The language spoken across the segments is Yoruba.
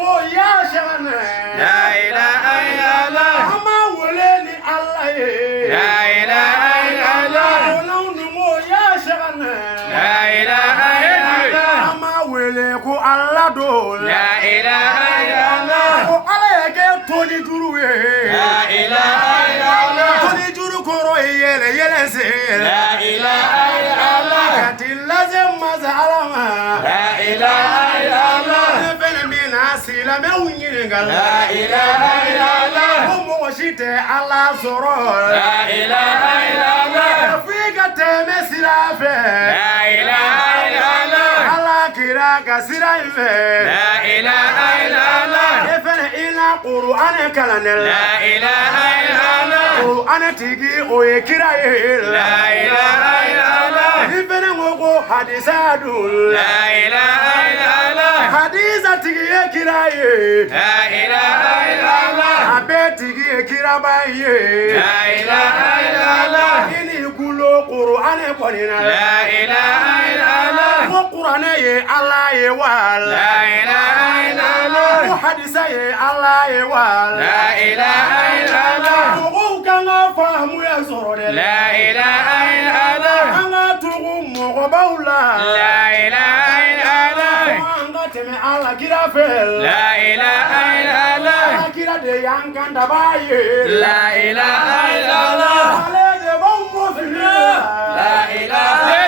mo ya shana la ilaha illallah ama wole ni Allah la ilaha illallah onu mo ya shana la ilaha illallah ama wele ko Allah do la ilaha illallah ko Allah yake toni juru la ilaha illallah toni juru koro yele se la ilaha illallah katilazem mazalama la ilaha illallah sila me unyiringa la ilaha illallah mo shite Allah zoro la ilaha illallah Afrika teme sila fe la ilaha illallah Allah kira kasira fe la ilaha illallah efene ila Qur'an kalanel la ilaha illallah Qur'an tigi o kira la ilaha illallah efene ngogo hadisadu la ilaha illallah hadisa tigi kira la ilaha illallah abetigi kira baye la ilaha illallah ini gulo Qur'an konina la ilaha illallah mo Qur'an ye Allah ye wal la ilaha illallah mo hadisa ye Allah ye wal la ilaha illallah mo kanga fahamu ya zoro de la ilaha illallah anga tugu mo baula la ilaha illallah anga teme Allah kira fel la ilaha illallah kira de yankanda baye la ilaha illallah ale de bon mo fini la ilaha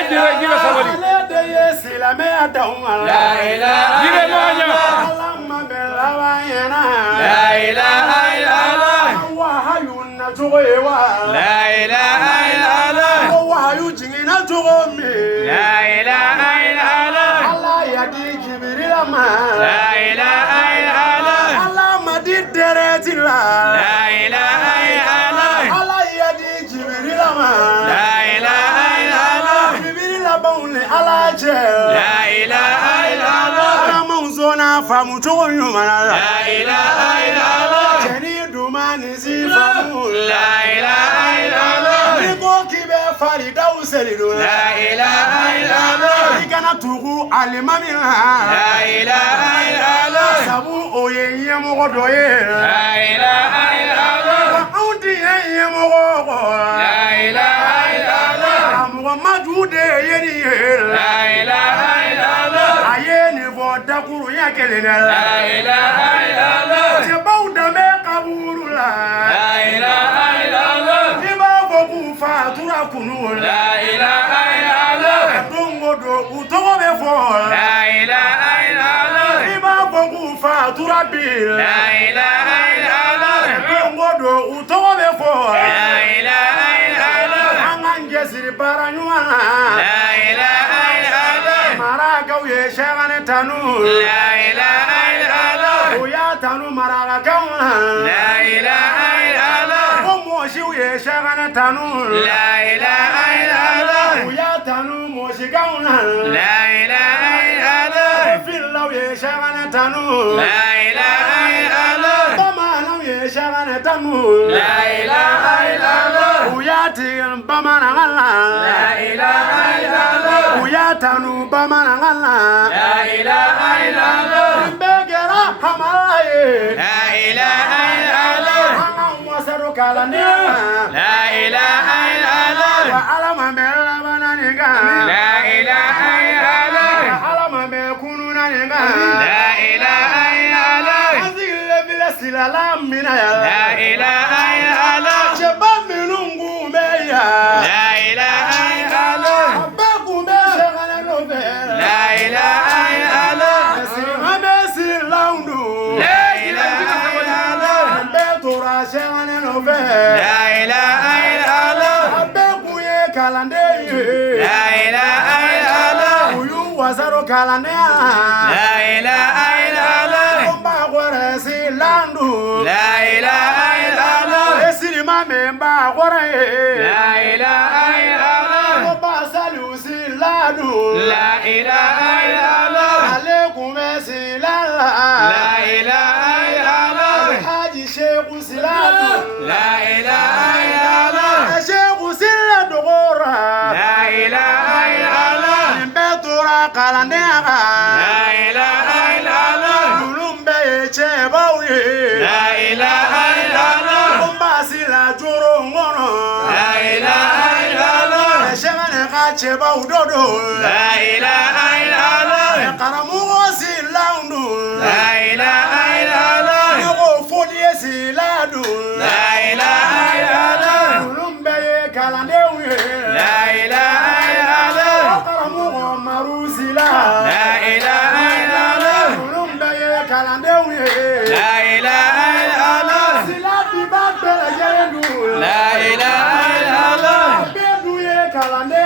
ale de yesila me adauma la ilaha illallah Allah ma belawa yana la ilaha illallah wa hayuna joye wa la ilaha illallah wa hayu jingina jogo mi la ilaha illallah Allah ya di Jibril ma la ilaha illallah Allah ma di deretila la ilaha illallah Allah ya di Jibril ma la ilaha illallah Jibril baune Allah je la ilaha illallah Ramazona famu jogo nyumana la ilaha illallah jeni dumani zifamu la ilaha illallah Niko kibe farida uselido la ilaha illallah Ikana tugu alimamina la ilaha illallah sabu oye yemogo doye la ilaha illallah Aundi yemogo la ilaha illallah Muhammadu de yeni la ilaha illallah ayeni voda kuru ya kelena la ilaha illallah se bauda me kaburula la ilaha illallah iba bobu fatura kunu la ilaha illallah dongo do utogo be fo la ilaha illallah iba bobu fatura bil la ilaha illallah dongo do utogo be fo la ilaha illallah anganje siri baranywana la ilaha illallah maraga ye shagane tanu la ilaha illallah oya tanu maraga kauna la ilaha illallah moshi ye shagane tanu la ilaha illallah oya tanu moshi kauna la ilaha illallah fillaw ye shagane tanu la ilaha illallah bamana ye shagane tanu la ilaha illallah oya tin bamana ngala la ilaha illallah oya tanu bamana ngala la ilaha illallah begera hamalaye la ilaha illallah wasaro kalane la ilaha illallah wa alama mela bananiga la ilaha illallah wa alama me kununa ninga la ilaha illallah azile bila silala mina ya la ilaha illallah cheba minungu meya la ilaha illallah abeku me shagala nobe la ilaha illallah amesi laundu la ilaha illallah betora shagala nobe la ilaha illallah abeku ye kalande la ilaha illallah uyu wasaro kalande la ilaha illallah omba goresi landu la ilaha illallah esiri mamemba gore la ilaha illallah omba salusi ladu la ilaha illallah alaikum silala la ilaha illallah haji sheikh siladu la ilaha illallah sheikh siladu gora la ilaha illallah betora kalande la ilaha illallah dulumbe cɛbaw dɔ don. La ilaha illallah. Karamɔgɔ sigilanw don. La ilaha illallah. Mɔgɔ foli ye sigilan don. La ilaha illallah. Ninnu bɛɛ ye kalandenw ye. La ilaha illallah. Karamɔgɔ Maru Sila. La ilaha illallah. Ninnu bɛɛ ye kalandenw ye. La ilaha illallah. Sila biba bɛɛ lajɛlen don. La ilaha illallah. Bɛɛ dun ye kalanden